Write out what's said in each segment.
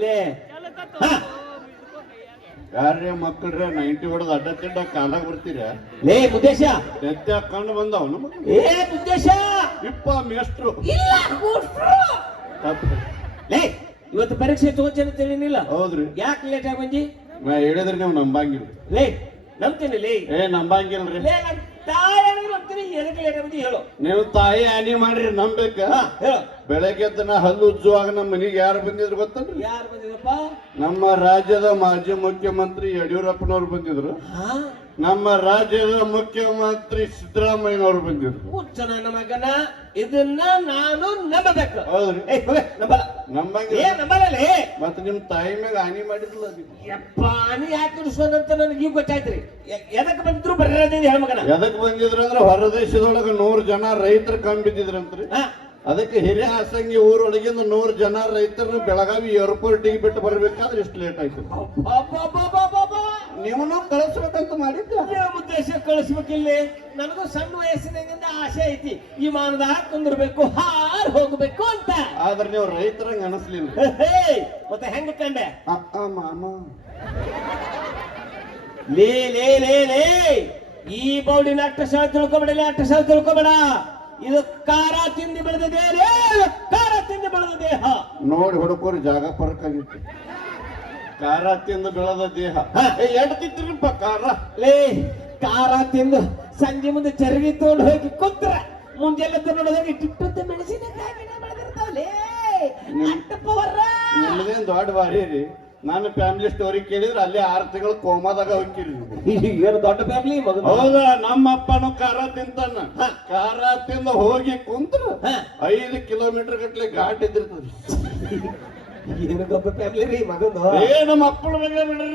ಲೇ ಹಾ, ಯಾರೇ ಮಕ್ಕಳ್ರೆ ನೈಂಟಿ ಹೊಡೆದು ಅಡ್ಡ ತಿಂಡ ಕಾಲಾಗ ಬರ್ತೀರ? ಲೇ ಮುದ್ದೇಶ. ಎತ್ತೆ ಕಂಡು ಬಂದವ ನಮಗ ಏ ಉದ್ದೇಶ ಇಪ್ಪ ಮೇಷ್ಟ್ರು. ಇಲ್ಲ. ತಪ್ಪು. ಲೇ ಇವತ್ತು ಪರೀಕ್ಷೆ ತಗೋಚನ ತಿಳಿನಿಲ್ಲ ಹೌದ್ರಿ. ಯಾಕೆ ಲೇಟ್ ಆಗಿ ಬಂದಿ? ನಾ ಹೇಳಿದ್ರೆ ನೀವು ನಂಬಂಗಿಲ್ಲ. ಲೇ ನಂಬ್ತೀನಿ ಲೇ. ಏ ನಂಬಂಗಿಲ್ರಿ. ಲೇ ನಮ್ ತಾಯಿ ಹೇಳಿದ್ರು ಹೇಳು. ನೀವು ತಾಯಿ ಆನಿ ಮಾಡ್ರಿ ನಂಬೇಕ? ಹೇಳು. ಬೆಳಗ್ಗೆ ತನ ಹಲ್ಲು ಉಜ್ಜುವಾಗ ನಮ್ಮ ಮನೆಗೆ ಯಾರು ಬಂದಿದ್ರು ಗೊತ್ತನ್ರಿ? ಯಾರು ಬಂದಿದ್ರಪ್ಪ? ನಮ್ಮ ರಾಜ್ಯದ ಮಾಜಿ ಮುಖ್ಯಮಂತ್ರಿ ಯಡಿಯೂರಪ್ಪನವ್ರು ಬಂದಿದ್ರು. ಹಾ. ನಮ್ಮ ರಾಜ್ಯದ ಮುಖ್ಯಮಂತ್ರಿ ಸಿದ್ದರಾಮಯ್ಯನವ್ರು ಬಂದಿದ್ರು. ಹುಚ್ಚನ ಇದನ್ನ ನಾನು ನಂಬಬೇಕು. ಹೌದ್ರಿ. ನಂಬಲ್ಲ ಏ ನಂಬಲ್ಲ ಮತ್ತೆ ನಿಮ್ ತಾಯಿ ಮ್ಯಾಗ ಹಾನಿ ಮಾಡಿದ್ಲ ಯಪ್ಪ ನೀ ಯಾಕೆ ಇಡಿಸ್ಕೊಂಡಂತ ನನಗೆ ಈಗ ಗೊತ್ತಾಯ್ತ್ರಿ. ಎದಕ್ ಎದಕ್ಕೆ ಬಂದಿದ್ರು ಬರ್ರದಿಂದ ಹೆಣ್ಮಗನ ಎದಕ್ ಬಂದಿದ್ರು ಅಂದ್ರೆ ಹೊರದೇಶದೊಳಗ ನೂರು ಜನ ರೈತರು ಕಂಬಿದ್ದಿದ್ರಂತ್ರಿ. ಅದಕ್ಕೆ ಹಿರಿಯ ಹಾಸಂಗಿ ಊರೊಳಗಿಂದ ನೂರು ಜನ ರೈತರನ್ನ ಬೆಳಗಾವಿ ಏರ್ಪೋರ್ಟಿಗೆ ಬಿಟ್ಟು ಬರ್ಬೇಕಾದ್ರೆ ಇಷ್ಟು ಲೇಟ್ ಆಯ್ತು. ನೀವನು ಕಳಿಸ್ಬೇಕಂತ ಮಾಡಿದ್ದ. ಯಾವ ಉದ್ದೇಶ ಕಳಿಸ್ಬೇಕಿಲ್ಲಿ? ನನಗೂ ಸಣ್ಣ ವಯಸ್ಸಿನಿಂದ ಆಸೆ ಐತಿ. ವಿಮಾನದ ಕುಂದಿರ್ಬೇಕು ಹಾರ್ ಹೋಗ್ಬೇಕು ಅಂತ. ಆದ್ರೆ ನೀವು ರೈತರಂಗ ಅನಿಸ್ಲಿಲ್ಲ. ಹೇ, ಮತ್ತೆ ಹೆಂಗ ಕಂಡೆ? ಅಕ್ಕ ಮಾಮ. ಲೇ ಲೇ ಲೇ ಲೇ. ಈ ಬೌಡಿನ ಅಟ್ಟ ಸಾಲ ತಿಳ್ಕೊಬೇಡ ಇಲ್ಲ ಅಟ್ಟ ಸಾಲ ತಿಳ್ಕೊಬೇಡ. ಇದು ಕಾರ ತಿಂದು ಬೆಳೆದ ದೇಹ ಕಾರ ತಿಂದು ಬೆಳೆದ ದೇಹ. ನೋಡಿ ಹುಡುಕೋರು ಜಾಗ ಪರಕ್ ಕಾರ ತಿಂದು ಬೆಳೆದ ದೇಹ. ಎಡ್ ಏ ಖಾರ. ಲೇ ಖಾರ ತಿಂದು ಸಂಜೆ ಮುಂದೆ ಚರಗಿ ತಗೊಂಡು ಹೋಗಿ ಕುಂತ್ರ. ಮುಂಜಾನೆ ನೋಡಿದಾಗ ಇಟ್ಟಿಟ್ಟಂತ ಮೆಣಸಿನಕಾಯಿ ಗಿಡ ಬೆಳೆದಿರ್ತಾವಲೇ ದೊಡ್ಡ ಬಾರಿ ರೀ? ನಾನು ಫ್ಯಾಮಿಲಿ ಸ್ಟೋರಿ ಕೇಳಿದ್ರೆ ಅಲ್ಲಿ ಆರು ತಿಂಗಳು ಕೋಮಾದಾಗ ಹೋಗಿರಿ ಏನು ದೊಡ್ಡ ಫ್ಯಾಮಿಲಿ ಹೌದಾ ನಮ್ಮ ಅಪ್ಪನು ಖಾರ ತಿಂತಾನ. ಖಾರ ತಿಂದು ಹೋಗಿ ಕುಂತ್ರ. ಐದು ಕಿಲೋಮೀಟರ್ ಗಟ್ಲೆ ಘಾಟ್ ಇದ್ದಿರ್ತದೆ ಏನು ದೊಡ್ಡ ಫ್ಯಾಮಿಲಿ ರೀ ಏ ನಮ್ಮ ಬಗ್ಗೆ ಬಿಡ್ರಿ.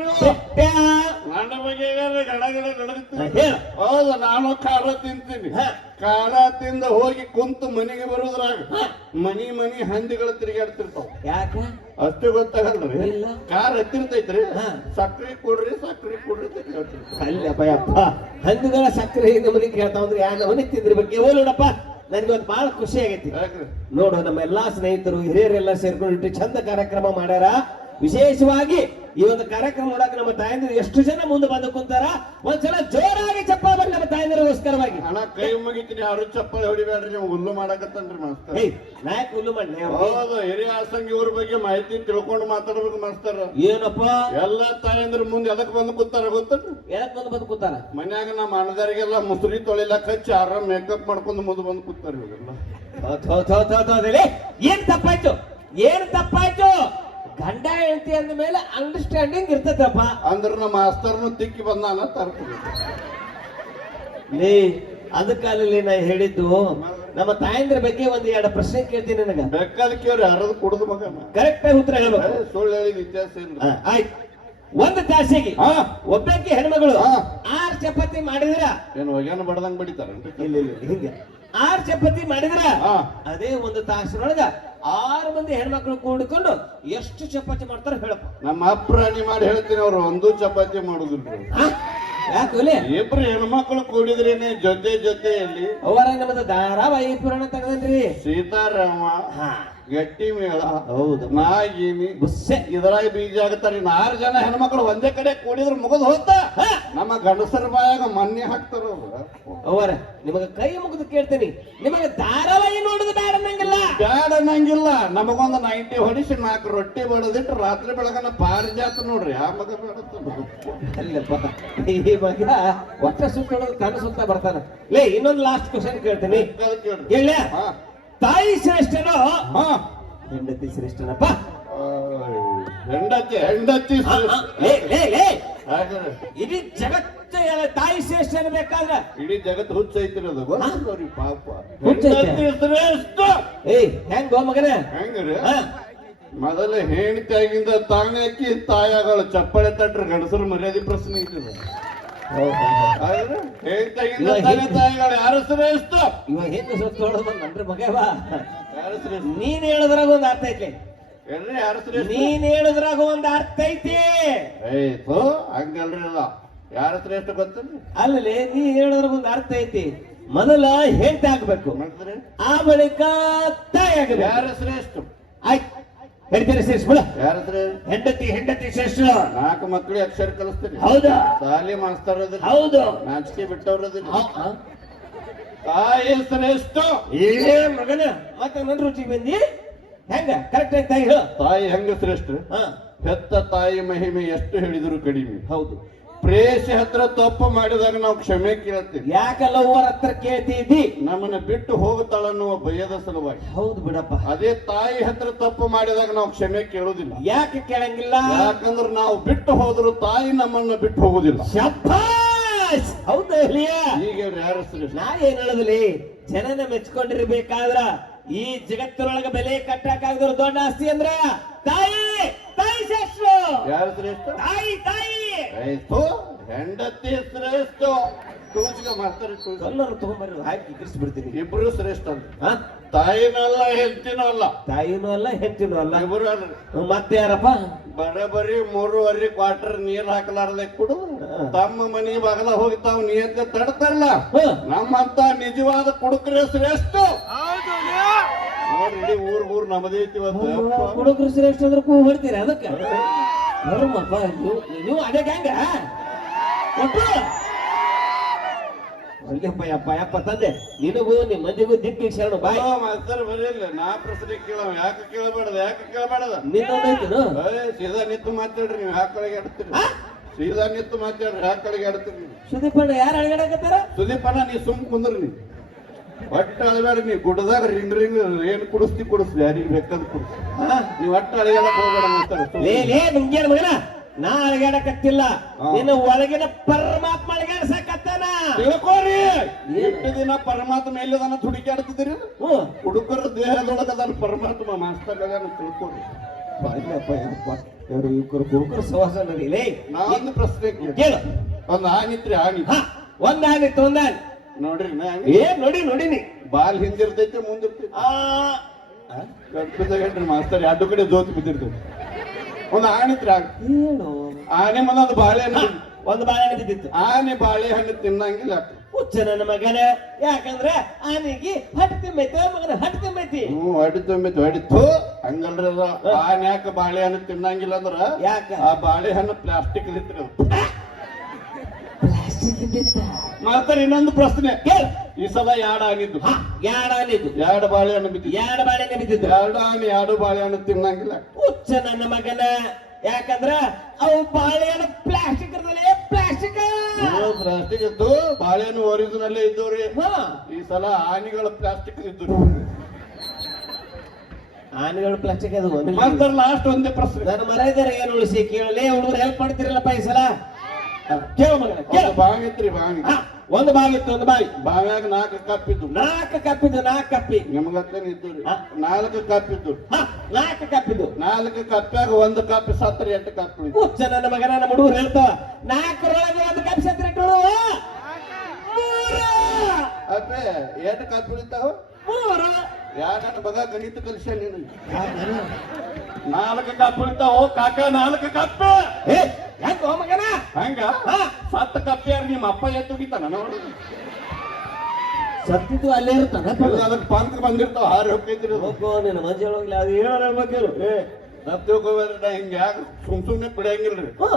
ನನ್ನ ಬಗ್ಗೆ ಗಡ ಗಡ ನಡೆದಿತ್ತು. ಹೌದು ನಾನು ಖಾರ ತಿಂತೀನಿ. ಖಾರ ತಿಂದ ಹೋಗಿ ಕುಂತು ಮನೆಗೆ ಬರುದ್ರಾಗ ಮನಿ ಮನಿ ಹಂದಿಗಳು ತಿರುಗಾಡ್ತಿರ್ತಾವ ಯಾಕ ಅಷ್ಟೇ ಗೊತ್ತಾಗಲ್ರಿ. ಕಾರ್ ಹತ್ತಿರ್ತೈತ್ರಿ. ಸಕ್ರಿ ಕೊಡ್ರಿ ಸಕ್ರಿ ಕೊಡ್ರಿ. ಅಲ್ಲಪ್ಪ ಯಪ್ಪ ಹಂದಿಗಳ ಸಕ್ಕರೆ ಮನಿಗೆ ಕೇಳ್ತಾವ ಯಾರ ಯಾ ತಿಂದ್ರಿ ಬಗ್ಗೆ ಓ ನೋಡಪ್ಪ ನನಗೊಂದು ಬಹಳ ಖುಷಿ ಆಗೈತಿ. ನೋಡು ನಮ್ಮ ಎಲ್ಲಾ ಸ್ನೇಹಿತರು ಹಿರಿಯರೆಲ್ಲ ಸೇರ್ಕೊಂಡು ಚಂದ ಕಾರ್ಯಕ್ರಮ ಮಾಡ್ಯಾರ. ವಿಶೇಷವಾಗಿ ಈ ಒಂದು ಕಾರ್ಯಕ್ರಮ ನೋಡಕ್ ನಮ್ಮ ತಾಯಂದಿರು ಎಷ್ಟು ಜನ ಮುಂದೆ ಬಂದು ಕುಂತಾರ ಒಂದ್ಸಲ ಜೋರಾಗಿ ಚಪ್ಪ ಬರ್ಲಿ ನಮ್ಮ ತಾಯಂದಿರೋಸ್ಕರವಾಗಿ ಅಣ್ಣ ಕೈ ಮುಗಿತೀನಿ ಯಾರು ಚಪ್ಪಾಳೆ ಹೊಡಿಬೇಡ್ರಿ ನೀವು ಹುಲ್ಲು ಮಾಡಕತ್ತನ್ರಿ ಮಾಸ್ತರ್ ಏಯ್ ನಾಯಕ್ ಹುಲ್ಲು ಮಾಡಿ ಹೌದು ಹಿರಿಯ ಆಸಂಗಿ ಇವ್ರ ಬಗ್ಗೆ ಮಾಹಿತಿ ತಿಳ್ಕೊಂಡು ಮಾತಾಡ್ಬೇಕು ಮಾಸ್ತರ್ ಏನಪ್ಪ ಎಲ್ಲ ತಾಯಂದ್ರ ಮುಂದೆ ಎದಕ್ ಬಂದು ಕೂತಾರ ಗೊತ್ತ ಎದಕ್ ಬಂದು ಬಂದು ಕೂತಾರ ಮನ್ಯಾಗ ನಮ್ಮ ಅಣ್ಣದಾರಿಗೆಲ್ಲ ಮುಸುರಿ ತೊಳಿಲಕ್ಕ ಹಚ್ಚಿ ಆರಾಮ್ ಮೇಕಪ್ ಮಾಡ್ಕೊಂಡು ಮುಂದೆ ಬಂದು ಕೂತಾರ ಇವಾಗೆಲ್ಲ ಏನ್ ತಪ್ಪಾಯ್ತು ಏನ್ ತಪ್ಪಾಯ್ತು ಗಂಡ ಹೆಂಡತಿ ಅಂದ ಮೇಲೆ ಅಂಡರ್ಸ್ಟ್ಯಾಂಡಿಂಗ್ ಇರ್ತದಪ್ಪ. ಅಂದ್ರೆ ನಮ್ಮ ಮಾಸ್ತರ್ನು ತಿಕ್ಕಿ ಬಂದಾನ ತರ್ತೀವಿ ಲೇ ಅದಕ್ಕಾಗಲಿ ನಾ ಹೇಳಿದ್ದು ನಮ್ಮ ತಾಯಂದ್ರ ಬಗ್ಗೆ ಒಂದು ಎರಡು ಪ್ರಶ್ನೆ ಕೇಳ್ತೀನಿ ನನಗ. ಬೆಕ್ಕದ ಕೇಳಿ ಯಾರದು ಕುಡ್ದು ಮಗನ ಕರೆಕ್ಟ್ ಆಗಿ ಉತ್ತರ ಹೇಳ್ಬೇಕು. ಸುಳ್ಳು ಹೇಳಿ ವ್ಯತ್ಯಾಸ ಇಲ್ಲ ಆ, ಆಯ್ತು. ಒಂದು ತಾಸಿಗೆ ಹಾ. ಒಬ್ಬಾಕಿ ಹೆಣ್ಮಗಳು ಹಾ. ಆರ್ ಚಪಾತಿ ಮಾಡಿದ್ರ? ಏನು ಹೊಗ್ಯಾನ ಬಡ್ದಂಗ್ ಬಡಿತಾರ ಇಲ್ಲ ಇಲ್ಲ ಹಿಂಗೆ. ಆರ್ ಚಪಾತಿ ಮಾಡಿದ್ರ? ಹಾ. ಅದೇ ಒಂದು ತಾಸಿನೊಳಗ ಆರು ಮಂದಿ ಹೆಣ್ಮಕ್ಳು ಕೂಡಿಕೊಂಡು ಎಷ್ಟು ಚಪಾತಿ ಮಾಡ್ತಾರೆ ಹೇಳಪ್ಪ. ನಮ್ಮ ಅಪ್ರಾಣಿ ಮಾಡಿ ಹೇಳ್ತೀನಿ ಅವ್ರು ಒಂದು ಚಪಾತಿ ಮಾಡುದಿಲ್ಲ? ಯಾಕೆ ಇಬ್ರು ಹೆಣ್ಮಕ್ಳು ಕೂಡಿದ್ರೇನೆ ಜೊತೆ ಜೊತೆಯಲ್ಲಿ ಅವರ ನಮ್ಮದು ಧಾರಾವಾಹಿ ಪುರಾಣ ತೆಗೆದ್ರಿ ಸೀತಾರಾಮ ಹಾ. ಗಟ್ಟಿ ಮೇಳ ಹೌದು. ನಾಗಿನಿ ಬುಸ್ಸೆ ಇದ್ರಾಗ ಬೀಜ ಆಗತ್ತಾರ ಇನ್ನು ಆರು ಜನ ಹೆಣ್ಮಕ್ಳು ಒಂದೇ ಕಡೆ ಕೂಡಿದ್ರೆ ಮುಗಿದು ಹೋಗ್ತ. ನಮ್ಮ ಗಂಡಸರ ಬಾಯಾಗ ಮನ್ನೆ ಹಾಕ್ತಾರ ಅವ್ರು. ನಿಮಗೆ ಕೈ ಮುಗಿದು ಕೇಳ್ತೀನಿ. ನಿಮಗೆ ಧಾರಾವಾಹಿ ನೋಡುದು ಬೇಡ ಅನ್ನಂಗಿಲ್ಲ ಬ್ಯಾಡ ಅನ್ನಂಗಿಲ್ಲ. ನಮಗೊಂದು ನೈಂಟಿ ಹೊಡಿಸಿ ನಾಲ್ಕು ರೊಟ್ಟಿ ಬಡದಿಟ್ಟು ರಾತ್ರಿ ಬೆಳಗನ ಪಾರಿಜಾತ ನೋಡ್ರಿ. ಆ ಮಗ ಈ ಮಗ ಒಟ್ಟ ಕಣ್ಣು ಸುತ್ತ ಬರ್ತಾನ. ಲೇ ಇನ್ನೊಂದು ಲಾಸ್ಟ್ ಕ್ವಶನ್ ಕೇಳ್ತೀನಿ. ಹೇಳ. ತಾಯಿ ಶ್ರೇಷ್ಠನೋ? ಹಾ. ಹೆಂಡತಿ ಶ್ರೇಷ್ಠನಪ್ಪ. ಹೆಂಡತಿ ಹೆಂಡತಿ ಇಡೀ ಆ, ಎಲ್ಲ ತಾಯಿ ಶ್ರೇಷ್ಠ ಅನ್ಬೇಕಾದ್ರೆ ಇಡೀ ಜಗತ್ ಹುಚ್ಚ ಐತಿರೋದು ಗೊತ್ತಿಲ್ಲ ಪಾಪ. ಹುಚ್ಚ ಐತೆ? ಹೆಂಡತಿ ಶ್ರೇಷ್ಠ ಏಯ್ ಹೆಂಗೋ ಮಗನ? ಹೆಂಗ್ರಿ? ಹಾ? ಮೊದಲ ಹೆಣ್ತಾಗಿಂದ ತಾಣಕ್ಕಿ ಹಾಕಿ ತಾಯಾಗಳು ಚಪ್ಪಳೆ ತಟ್ರ ಗಂಡಸರ ಮರ್ಯಾದೆ ಪ್ರಶ್ನೆ ಇವಾಗ ತಾನೇ ಹೆಂಗ್- ತಾಯಿಗಳು ಯಾರು ಶ್ರೇಷ್ಠ ಇವಾಗ ಹೆಂಗ ಸುತ್ತ ಹೊಡೆದು ಯಾರು ಶ್ರೇಷ್ಠ ನೀನ್ ಹೇಳದ್ರಾಗ ಒಂದ್ ಅರ್ಥ ಐತಿ. ಎಲ್ರಿ ಯಾರು ಶ್ರೇಷ್ಠ ನೀನ್ ಹೇಳದ್ರಾಗ ಒಂದ್ ಅರ್ಥ ಐತಿ. ಏಯ್ತು ಹಂಗಲ್ರಿ ಅಲ್ಲ ಯಾರು ಎಷ್ಟು ಗೊತ್ತಲ್ರಿ ಅಲ್ಲಲ್ಲಿ ನೀ ಹೇಳಿದ್ರ ಒಂದು ಅರ್ಥ ಐತಿ. ಮೊದಲ ಹೆಂಡತಿ ಆಗ್ಬೇಕು. ಮಾಡಿದ್ರಿ ಆ ಬಳಿಕ ತಾಯಿ ಯಾರ ಆಗಬೇಕು ಶ್ರೇಷ್ಠ ಆಯ್ತು. ಹೇಳ್ತೀರಿ ಶ್ರೇಷ್ಠ ಯಾರ ಹತ್ರ ಹೆಂಡತಿ ಹೆಂಡತಿ ಶ್ರೇಷ್ಠ ನಾಲ್ಕು ಮಕ್ಕಳು ಅಕ್ಷರ ಕಲಿಸ್ತೀನಿ. ಹೌದಾ. ಸಾಲಿ ಮಾಸ್ತರ್ ಅದ್ರಿ ಹೌದು. ನಾಚಿಕೆ ಹೌ- ಹ? ತಾಯಿ ಶ್ರೇಷ್ಠ ಏ ಮಗನ ಮತ್ತೆ ನನ್ನ ರುಚಿ ಬಂದಿ? ಹೆಂಗ? ಕರೆಕ್ಟ್ ಆಗಿ ತಾಯಿ ಹೇಳು. ತಾಯಿ ಹೆಂಗ ಶ್ರೇಷ್ಠ ಹಾ. ಹೆತ್ತ ತಾಯಿ ಮಹಿಮೆ ಎಷ್ಟು ಹೇಳಿದ್ರು ಕಡಿಮೆ. ಹೌದು. ಪ್ರೇಯಸಿ ಹತ್ರ ತಪ್ಪು ಮಾಡಿದಾಗ ನಾವು ಕ್ಷಮೆ ಕೇಳ್ತೀವಿ. ಯಾಕಲ್ಲ ಅವರ ಹತ್ರ ಕೇಳ್ತಿದ್ದಿ? ನಮ್ಮನ್ನ ಬಿಟ್ಟು ಹೋಗುತ್ತಾಳನ್ನುವ ಭಯದ ಸಲುವಾಗಿ. ಹೌದು ಬಿಡಪ್ಪ. ಅದೇ ತಾಯಿ ಹತ್ರ ತಪ್ಪು ಮಾಡಿದಾಗ ನಾವು ಕ್ಷಮೆ ಕೇಳುವುದಿಲ್ಲ. ಯಾಕೆ ಕೇಳಂಗಿಲ್ಲ? ಯಾಕಂದ್ರೆ ನಾವು ಬಿಟ್ಟು ಹೋದ್ರು ತಾಯಿ ನಮ್ಮನ್ನ ಬಿಟ್ಟು ಹೋಗುದಿಲ್ಲ ಹೌದಾ ಈಗ ಯಾರು ನಾ ಏನ್ ಹೇಳದ್ಲಿ? ಜನನ ಮೆಚ್ಕೊಂಡಿರ್ಬೇಕಾದ್ರ ಈ ಜಗತ್ತಿನೊಳಗ ಬೆಲೆ ಕಟ್ಟಕ್ಕಾಗದ್ರ ದೊಡ್ಡ ಆಸ್ತಿ ಅಂದ್ರ ತಾಯಿ! ತಾಯಿ ಶ್ರೇಷ್ಠ ಯಾರು ಶ್ರೇಷ್ಠ ತಾಯಿ ತಾಯಿ. ಶ್ರೇಷ್ಠ ಹೆಂಡತಿ ಶ್ರೇಷ್ಠ ಟೂಸ್ಗೆ ಮಾಡ್ತಾರೆ ಕಲ್ಲನ್ನು ತಗೊಂಬರ್ರಿ ಹಾಕಿ ಕಿರಿಸಿ ಬಿಡ್ತೀನಿ ಇಬ್ರು ಶ್ರೇಷ್ಠ ಅಂತ? ತಾಯಿನಲ್ಲ ತಾಯಿನೂ ಅಲ್ಲ ಹೆಂಡತಿನೂ ಅಲ್ಲ. ತಾಯಿನೂ ಅಲ್ಲ ಹೆಂಡತಿನೂ ಅಲ್ಲ. ಇಬ್ರು ಮತ್ತೆ ಯಾರಪ್ಪ? ಬರಬರಿ ಮೂರುವರೆ ಕ್ವಾರ್ಟರ್ ನೀರ್ ಹಾಕಲಾರ್ದೆ ಕುಡು. ತಮ್ಮ ಮನಿ ಬಗಲ ಹೋಗಿ ತಾವು ತಡತರಲ್ಲ ತಡ್ತಾರಲ್ಲ ನಮ್ಮಂತ ನಿಜವಾದ ಕುಡುಕ್ರೆ ಶ್ರೇಷ್ಠ ನೋಡ್ರಿ ಇಡೀ ಊರ್ ಊರ್ ನಮ್ಮದೇ ಐತಿ ಇವತ್ತು. ಯಪ್ಪ. ಹುಡುಗರು ಶ್ರೇಷ್ಠ ಅಂದ್ರೆ ಕೂ ಹೊಡ್ತೀರಿ ಅದಕ್ಕೆ? ಬರಮ್ಮಪ್ಪ ನೀವು ನೀವು ಅದೇ ಹೆಂಗ ಒಟ್ಟು? ಅಲ್ಲಪ್ಪ ಯಪ್ಪ ಯಪ್ಪ ತಂದೆ ನಿನಗೂ ನಿಮ್ಮ ಮಂದಿಗೂ ದಿಕ್ಕಿ ಶರಣು ಬಾಯ್. ಮಾಸ್ತರ್ ಬರೀಲ್ಲ ನಾ ಪ್ರಶ್ನೆ ಕೇಳವ ಯಾಕೆ ಕೇಳಬೇಡದ ಯಾಕೆ ಕೇಳಬೇಡದ ನಿನ್ನೊಂದೈತೇನು ಏ ಸೀದಾ ನಿಂತು ಮಾತಾಡ್ರಿ ನೀವು ಯಾಕಳಿಗೆ ಆಡ್ತೀರಿ ಆ? ಸೀದಾ ನಿಂತು ಮಾತಾಡ್ರಿ ಯಾಕಳಿಗೆ ಆಡ್ತೀರಿ ನೀವು ಸುದೀಪಣ್ಣ ಯಾರು ಅಳಗಡಕತ್ತಾರ ಸುದೀಪನ ನೀ ಸುಮ್ ಕುಂದ್ರಿ. ನೀ ಒಟ್ಟ ಅಳಬೇಡ ನೀ ಗುಡ್ಡದಾಗ ರಿಂಗ್ ರಿಂಗ್ ಏನ್ ಕುಡಿಸ್ತಿ ಕುಡಿಸ್ಲಿ ಯಾರಿಗೆ ಬೇಕಾದ್ ಕುಡಿಸ್ಲಿ ನೀವು ಒಟ್ಟ ಅಳಗ್ಯಾಡಕ್ ಹೋಗೋಣ ಲೇ ನಿಮ್ಗೇನ್ ಮಗನ? ನಾ ಅಳಗಾಡಕತ್ತಿಲ್ಲ. ನಿನ್ನ ಒಳಗಿನ ಪರಮಾತ್ಮ ಅಳಗಾಡ್ಸಕತ್ತಾನ ತಿಳ್ಕೋರಿ. ಎಷ್ಟು ದಿನ ಪರಮಾತ್ಮ ಎಲ್ಲಿದಾನ ಹುಡುಕಾಡ್ತಿದ್ದೀರಿ ಹುಡುಕರ ದೇಹದೊಳಗ ದೇಹದೊಳಗದಾನ ಪರಮಾತ್ಮ ಮಾಸ್ತರ್ ತಿಳ್ಕೋರಿ. ಬಾಯ್ಲಪ್ಪ ಯಪ್ಪ ಇವ್ರು ಇವ್ರು ಹುಡುಗರು ಸವಾಸ ನಡೀಲಿ ನಾ ಒಂದು ಪ್ರಶ್ನೆ ಕೇಳಿ. ಒಂದ್ ಆನಿತ್ರಿ ಆನಿ ಹಾ. ಒಂದಾನಿತ್ತು ಒಂದಾನಿ ನೋಡ್ರಿ ಏ ನೋಡಿ ನೋಡಿನಿ ಬಾಲ್ ಹಿಂದಿರ್ತೈತೆ ಮುಂದಿರ್ತೈತೆ. ಆ. ಕಟ್ಬಿದ್ದಾಗೇನ್ರಿ ಮಾಸ್ತರ್ ಎರಡು ಕಡೆ ಜೋತಿ ಬಿದ್ದಿರ್ತೈತೆ. ಒಂದು ಆಣಿತ್ರ ಆನಿ ಆನೆ ಮುಂದೊಂದು ಬಾಳೆಹಣ್ಣು ಒಂದು ಬಾಳೆಹಣ್ಣು ಬಿದ್ದಿತ್ತು. ಆನೆ ಬಾಳೆಹಣ್ಣು ತಿನ್ನಂಗಿಲ್ಲ. ಹುಚ್ಚ ನನ್ನ ಮಗನ ಯಾಕಂದ್ರೆ ಆನೆಗೆ ಹಟ್ ತುಂಬೈತಿ ಮಗನ ಹಟ್ ತುಂಬೈತಿ. ಹ್ಞೂ ಹೊಡಿತೊಂಬಿತ್ತು ಹೊಡಿತು. ಹಂಗಲ್ರಿ ಆನೆ ಯಾಕೆ ಬಾಳೆಹಣ್ಣು ತಿನ್ನಂಗಿಲ್ಲ ಅಂದ್ರ? ಯಾಕ? ಆ ಬಾಳೆಹಣ್ಣು ಪ್ಲಾಸ್ಟಿಕ್ ಇದ್ರಿ ಮಾಸ್ತರ ಇನ್ನೊಂದು ಪ್ರಶ್ನೆ. ಈ ಸಲ ಯಾಡ ಆಗಿದ್ದು? ಯಾಡ ಆಗಿದ್ದು? ಎರಡು ಬಾಳೆಹಣ್ಣು ಬಿದ್ದಿದ್ದು? ಯಾಡ ಬಾಳೆಹಣ್ಣು ಬಿದ್ದಿದ್ದು? ಎರಡು ಆನೆ ಎರಡು ಬಾಳೆಹಣ್ಣು ತಿನ್ನಂಗಿಲ್ಲ. ಹುಚ್ಚ ನನ್ನ ಮಗನ. ಯಾಕಂದ್ರ ಅವು ಬಾಳೆಹಣ್ಣು ಪ್ಲಾಸ್ಟಿಕ್. ಪ್ಲಾಸ್ಟಿಕ್ ಪ್ಲಾಸ್ಟಿಕ್ ಇತ್ತು. ಬಾಳೆಹಣ್ಣು ಒರಿಜಿನಲ್ಲೇ ಇದ್ದವ್ರಿ. ಹಾ. ಈ ಸಲ ಆನೆಗಳ ಪ್ಲಾಸ್ಟಿಕ್ ಇದ್ದು. ಆನೆಗಳು ಪ್ಲಾಸ್ಟಿಕ್ ಅದು ಮತ್ತೆ ಲಾಸ್ಟ್ ಒಂದೇ ಪ್ರಶ್ನೆ. ನನ್ನ ಮರೈದರ ಏನು ಉಳಿಸಿ ಕೇಳಲೇ ಹುಡುಗರು ಹೆಲ್ಪ್ ಮಾಡ್ತಿರಲ್ಲಪ್ಪ ಈ ಸಲ. ಕೇಳು ಮಗನ ಕೇಳು. ಇತ್ರಿ ಬಾವಿ. ಹಾ, ಒಂದು ಇತ್ತು ಒಂದು ಬಾವಿ. ಬಾವ್ಯಾಗ ನಾಲ್ಕು ಕಪ್ಪಿದ್ದು ನಾಲ್ಕು ಕಪ್ಪಿದ್ದು ನಾಲ್ಕು ಕಪ್ಪಿ ನಿಮ್ಗತ್ತೇನೆ ಇದ್ದು. ನಾಲ್ಕು ಕಪ್ಪಿದ್ದು ನಾಲ್ಕು ಕಪ್ಪಿದ್ದು ನಾಲ್ಕು ಕಪ್ಪಾಗ ಒಂದು ಕಪ್ಪಿ ಸತ್ರ ಎಂಟು ಕಪ್ಪು. ಹುಚ್ಚ ನನ್ನ ಮಗನ ನಮ್ಮ ಹುಡುಗರು ಹೇಳ್ತಾವ ನಾಲ್ಕರೊಳಗೆ ಒಂದು ಕಪ್ಪಿ ಸತ್ರ ಇಟ್ಟು ಅಪ್ಪೆ ಎಂಟು ಕಪ್ಪಿ ಇರ್ತಾವ ಮೂರು. ಯಾ ನನ್ನ ಮಗ ಗಣಿತ ಕಲಿಸ ನೀನು? ನಾಲ್ಕು ಕಪ್ ಉಳಿತಾವ. ಕಾಕ ನಾಲ್ಕು ಕಪ್. ಏ ಹೆಂಗೋ ಮಗನ? ಹಂಗ? ಹಾ. ಸತ್ತ ಕಪ್ ಯಾರು ನಿಮ್ಮ ಅಪ್ಪ ಎತ್ತು ಹೋಗಿತಾನ ನೋಡಿ. ಸತ್ತಿದ್ದು ಅಲ್ಲೇ ಇರ್ತಾನ. ಅದಕ್ಕೆ ಪಂಕ್ ಬಂದಿರ್ತಾವ ಹಾರಿ ಹೋಗ್ತಿದ್ರು. ಹೋಗೋ ನಿನ್ನ ಮಜ್ಜ ಹೋಗ್ಲಿ ಅದು ಹೇಳ. ಹೇಳ್ಬೇಕಿರು ಏ ತಿಳ್ಕೊಬೇಡ್ರಿ ನಾ ಹಿಂಗ ಯಾಕೆ ಸುಮ್ ಸುಮ್ನೆ ಕುಡಿಯಂಗಿಲ್ರಿ. ಹಾ.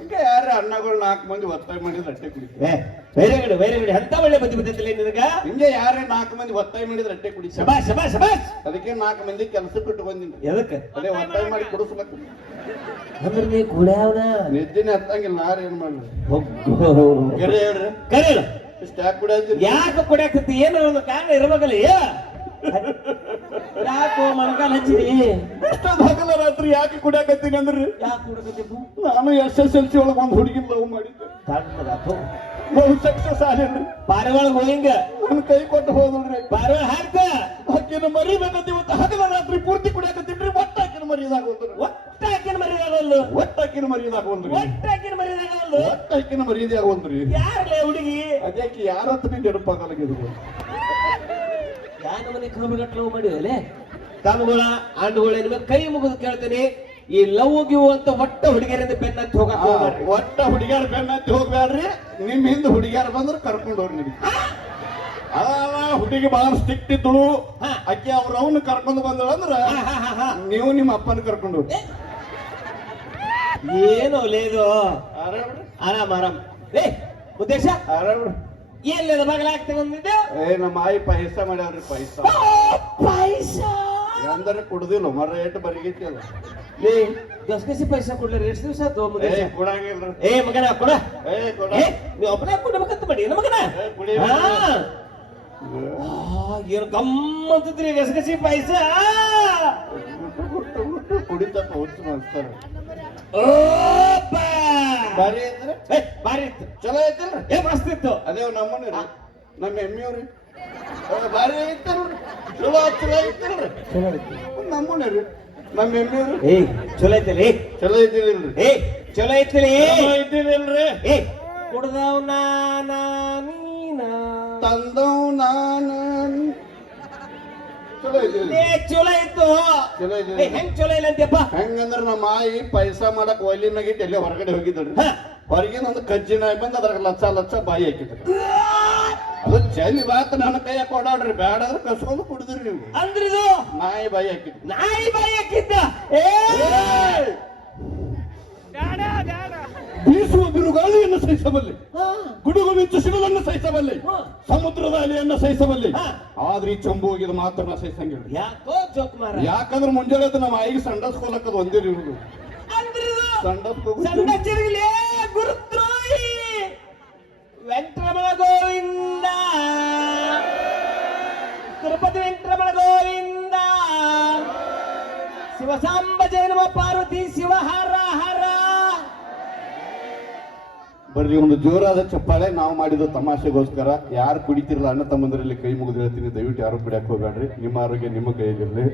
ಹಿಂಗ ಯಾರ ಅಣ್ಣಗಳು ನಾಲ್ಕು ಮಂದಿ ಒತ್ತಾಯ ಮಾಡಿದ್ರೆ ಅಟ್ಟೆ ಕುಡಿತಾರೆ? ಏ ಬೇರೆ ಕಡೆ ಎಂತ ಒಳ್ಳೆ ಬುದ್ಧಿ ಬಂದಿದ್ದಿಲ್ಲ ನಿನಗ? ಹಿಂಗೆ ಯಾರೇ ನಾಲ್ಕು ಮಂದಿ ಒತ್ತಾಯ ಮಾಡಿದ್ರೆ ಅಟ್ಟೆ ಕುಡಿ ಶಬಾ ಶಬಾ ಶಬಾ ಅದಕ್ಕೆ ನಾಲ್ಕು ಮಂದಿ ಕೆಲಸಕ್ಕೆ ಇಟ್ಟು ಬಂದಿನಿ ಎದಕ್ಕೆ? ಅದೇ ಒತ್ತಾಯ ಮಾಡಿ ಕುಡಿಸ್ಬೇಕು. ಅಂದ್ರೆ ನೀ ಕುಡಿಯವನ ನಿದ್ದಿನೇ ಹತ್ತಂಗಿಲ್ಲ ನಾರು ಏನ್ ಮಾಡ್ರಿ ಕರೆ ಕೆರೆ ಹೇಳ್ರಿ. ಕರೆ ಇಷ್ಟ ಯಾಕೆ ಕುಡಿಯಾಕ ಯಾಕೆ ಕುಡಿಯಾಕತ್ತಿ ಏನೋ ಒಂದು ಕಾರಣ ಇರ್ಬೇಕಲ್ಲ ಏ ಯಾಕೋ ಮೊಣಕಾಲ್ ಹಚ್ಚಿದಿ? ಎಷ್ಟೊಂದು ಹಗಲ ರಾತ್ರಿ ಯಾಕೆ ಕುಡಿಯಾಕತ್ತೀನಿ ಅಂದ್ರಿ? ಯಾಕೆ ಕುಡಕತ್ತಿದ್ದು ನಾನು ಎಸ್ ಎಸ್ ಎಲ್ ಸಿ ಒಳಗೆ ಒಂದು ಹುಡುಗಿನ ಲವ್ ಮಾಡಿದ್ದೆ. ತಣ್ಣಗಾತು ಬಹು ಸಕ್ಸಸ್ ಆಗಿಲ್ರಿ ಪಾರಿವಾಳ ಹೋಗಿಂಗ ನನ್ನ ಕೈ ಕೊಟ್ಟು ಹೋದ್ರಿ ಪಾರಿವಾಳ ಹಾಕ್ತ ಅಕ್ಕಿನ ಮರಿಬೇಕಂತ ಇವತ್ತು ಹಗಲ ರಾತ್ರಿ ಪೂರ್ತಿ ಕುಡಿಯಾಕತ್ತೀನ್ರಿ. ಒಟ್ಟ ಆಕಿನ ಮರಿದಾಗ ಒಂದ್ರಿ ಒಟ್ಟ ಹಾಕಿನ ಮರಿದಾಗಲ್ಲು ಒಟ್ಟ ಆಕಿನ ಮರಿದಾಗ ಒಂದ್ರಿ ಒಟ್ಟ ಹಾಕಿನ ಮರಿದಾಗಲ್ಲು ಒಟ್ಟ ಆಕಿನ ಮರಿದಾಗ ಒಂದ್ರಿ ಯಾರಲ್ಲ ಹುಡುಗಿ? ಅದಕ್ಕೆ ಯಾರ ಹತ್ರ ನೆನಪಾಗಲಾಗಿದ್ರು ಯಾನ ಮನೆ ಆಂಡುಗಳ ನಿಮಗೆ ಕೈ ಮುಗಿದು ಕೇಳ್ತೀನಿ. ಈ ಲವ್ ಗಿವ್ ಅಂತ ಒಟ್ಟ ಹುಡುಗಿಯರಿಂದ ಬೆನ್ನ ಹತ್ತಿ ಹೋಗ್ಬೇಡ್ರಿ. ಒಟ್ಟ ಹುಡುಗಿಯರ ಬೆನ್ನ ಹತ್ತಿ ಹೋಗ್ಬ್ಯಾಡ್ರಿ ನಿಮ್ ಹಿಂದ ಹುಡುಗಿಯರ ಬಂದ್ರೆ ಕರ್ಕೊಂಡು ಹೋಗ್ರಿ ನೀವು ಅಲ್ಲ ಹುಡುಗಿ ಬಹಳ ಸ್ಟಿಕ್ಟ್ ಇದ್ದಳು. ಅಕ್ಕಿ ಅವ್ರ ಅವನ್ ಕರ್ಕೊಂಡು ಬಂದಳು ಅಂದ್ರ. ನೀವು ನಿಮ್ಮ ಅಪ್ಪನ ಕರ್ಕೊಂಡು ಹೋಗಿ. ಏನು ಲೇದು. ಆರಾಮ್ ಆರಾಮ್ ಏ ಉದ್ದೇಶ? ಆರಾಮ್ ಲೇದು ಮಗಳಾಗ್ತಾ ಬಂದಿದ್ದು ಏ ನಮ್ಮ ಆಯಿ ಪಾಯಸ ಮಾಡ್ಯಾವ್ರಿ ಪಾಯಸ. ಪಾಯಸ? ಅಂದ್ರೆ ಕುಡ್ದಿಲ್ಲ ಮರ ರೇಟ್ ಬರಿಗೈತಿ ಅಲ್ಲ ಲೇ ಗಸಗಸಿ ಪೈಸಾ ಕೊಡ್ಲಿ ಎಷ್ಟು ದಿವಸ ಆಯ್ತು ಏ ಕೊಡಂಗಿಲ್ಲ ಕೊಡಂಗಿಲ್ರಿ ಏ ಮಗನ ಕೊಡ. ಏ ಕೊಡ. ಏ ನೀ ಒಬ್ಬನೇ ಕೊಡ್ಬೇಕಂತ ಮಾಡಿ ಏನು ಮಗನ? ಏ, ಕುಡಿ. ಹಾ. ಆ, ಏನು ಗಮ್ಮಂತದ್ರಿ ಗಸಗಸಿ ಪಾಯಸ? ಕುಡಿತಪ್ಪ ಹುಚ್ಚು ಮಾಡ್ತಾರೆ ಓಪ್ಪ ಬಾರಿ ಅಂದ್ರೆ? ಏ, ಬಾರಿ ಇತ್ತು. ಚಲೋ ಐತಲ್ರಿ ಏ ಮಸ್ತ್ ಇತ್ತು. ಅದೇ ನಮ್ಮನೆ ನಮ್ಮ ಎಮ್ಮಿಯವ್ರಿ. ಬಾರಿ ಐತಲ್ರಿ ಚಲೋ ಚಲೋ ಐತಲ್ರಿ ನಮ್ಮನೆ ರೀ. ನಮ್ಮ ಎಮ್ಮಿಯವ್ರು. ಏ ಚಲೋ ಐತಲಿ ಚಲೋ ಐತಿಲ್ರಿ ಏ ಚಲೋ ಐತಲಿ ಚಲೋ ಐತಿಲ್ರಿ ಏ ಕುಡ್ದವ್ ನಾನ ನೀನ. ತಂದವ್ ನಾನು ಚಲೋ ಏ ಚಲೋ ಇತ್ತು. ಚಲೋ ಏ ಐತಿ ಹೆಂಗ್ ಚಲೋ ಇಲ್ಲ ಅಂತ್ಯಪ್ಪ ಹೆಂಗಂದ್ರ ನಮ್ಮ ಮಾಯಿ ಪೈಸಾ ಮಾಡಕ್ ಒಲಿ ಮ್ಯಾಗಿಟ್ಟು ಎಲ್ಲೇ ಹೊರಗಡೆ ಹೋಗಿದ್ರು ಹಾ. ಹೊರಗಿನ ಒಂದು ಕಜ್ಜಿ ನಾಯಿ ಬಂದು ಅದ್ರಾಗ ಲಚ್ಚ ಲಚ್ಚ ಬಾಯಿ ಹಾಕಿದ್ರು. ಅದು ಚಲಿ ಬಾತ್ ನನ್ನ ಕೈಯ ಕೊಡಾಡ್ರಿ ಬೇಡ ಅಂದ್ರೆ ಕಸ್ಕೊಂಡು ಕುಡಿದ್ರಿ ನೀವು. ಅಂದ್ರಿದು? ನಾಯಿ ಬಾಯಿ ಹಾಕಿದ್ರು. ನಾಯಿ ಬಾಯಿ ಹಾಕಿದ್ದ? ಏ! ಬೀಸುವ ಬಿರುಗಾಳಿಯನ್ನು ಸಹಿಸಬಲ್ಲೆ. ಗುಡುಗು ಮಿಂಚು ಸಿಡುಲನ್ನು ಸಹಿಸಬಲ್ಲೆ. ಸಮುದ್ರದ ಅಲೆಯನ್ನು ಸಹಿಸಬಲ್ಲೆ. ಆದ್ರೆ ಈ ಚಂಬು ಹೋಗಿದ ಮಾತ್ರ ನಾ ಸಹಿಸಂಗಿಲ್ಲ ಯಾಕೋ ಜೋಕ್ ಮಾರ ಯಾಕಂದ್ರೆ ಮುಂಜಾನೆ ಹೊತ್ತು ನಮ್ಮ ಆಯಿಗೆ ಒಂದೇ ಇರುವುದು. ಸಂಡಸ್ ಚಿರುಗಿಲೇ ಗುರುದ್ರೋಹಿ. ವೆಂಟ್ರಮಣ ಗೋವಿಂದ ತಿರುಪತಿ ವೆಂಕ್ರಮಣ ಗೋವಿಂದ ಶಿವಸಾಂಬ ಜೈನ ಪಾರ್ವತಿ ಶಿವ ಹರ ಹರ. ಬರ್ರಿ ಒಂದು ಜೋರಾದ ಚಪ್ಪಾಳೆ ನಾವು ಮಾಡಿದ ತಮಾಷೆಗೋಸ್ಕರ ಯಾರು ಕುಡಿತಿರಲ್ಲ ಅಣ್ಣ ತಮ್ಮಂದರಲ್ಲಿ ಕೈ ಮುಗಿದು ಹೇಳ್ತೀನಿ ದಯವಿಟ್ಟು ಯಾರು ಕುಡಿಯಕ್ಕೆ ಹೋಗ್ಬೇಡ್ರಿ ನಿಮ್ಮ ಆರೋಗ್ಯ ನಿಮ್ಮ ಕೈಯಲ್ಲಿರಲಿ.